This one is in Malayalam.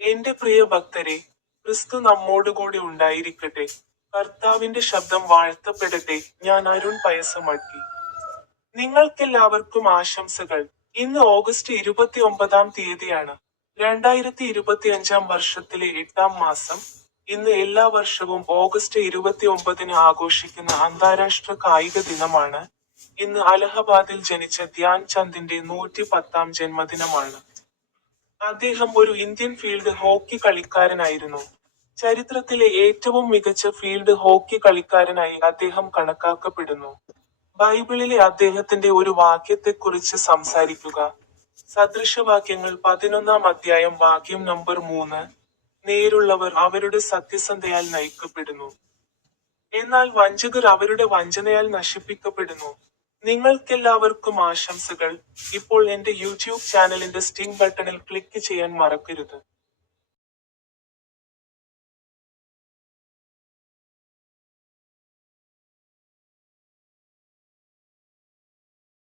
എന്റെ പ്രിയ ഭക്തരെ ക്രിസ്തു നമ്മോടുകൂടി ഉണ്ടായിരിക്കട്ടെ. കർത്താവിന്റെ ശബ്ദം വാഴ്ത്തപ്പെടട്ടെ. ഞാൻ അരുൺ പയസമട്ടി നിങ്ങൾക്കെല്ലാവർക്കും ആശംസകൾ. ഇന്ന് ഓഗസ്റ്റ് ഇരുപത്തി ഒമ്പതാം തീയതിയാണ്. രണ്ടായിരത്തി ഇരുപത്തി അഞ്ചാം വർഷത്തിലെ എട്ടാം മാസം. ഇന്ന് എല്ലാ വർഷവും ഓഗസ്റ്റ് ഇരുപത്തി ഒമ്പതിന് ആഘോഷിക്കുന്ന അന്താരാഷ്ട്ര കായിക ദിനമാണ്. ഇന്ന് അലഹബാദിൽ ജനിച്ച ധ്യാൻ ചന്ദിന്റെ നൂറ്റി പത്താം ജന്മദിനമാണ്. അദ്ദേഹം ഒരു ഇന്ത്യൻ ഫീൽഡ് ഹോക്കി കളിക്കാരനായിരുന്നു. ചരിത്രത്തിലെ ഏറ്റവും മികച്ച ഫീൽഡ് ഹോക്കി കളിക്കാരനായി അദ്ദേഹം കണക്കാക്കപ്പെടുന്നു. ബൈബിളിലെ അദ്ദേഹത്തിന്റെ ഒരു വാക്യത്തെക്കുറിച്ച് സംസാരിക്കുക. സദൃശവാക്യങ്ങൾ പതിനൊന്നാം അധ്യായം വാക്യം നമ്പർ മൂന്ന്. നേരുള്ളവർ അവരുടെ സത്യസന്ധയാൽ നയിക്കപ്പെടുന്നു. എന്നാൽ വഞ്ചകർ അവരുടെ വഞ്ചനയാൽ നശിപ്പിക്കപ്പെടുന്നു. നിങ്ങൾക്കെല്ലാവർക്കും ആശംസകൾ. ഇപ്പോൾ എന്റെ യൂട്യൂബ് ചാനലിന്റെ സ്റ്റിംഗ് ബട്ടണിൽ ക്ലിക്ക് ചെയ്യാൻ മറക്കരുത്.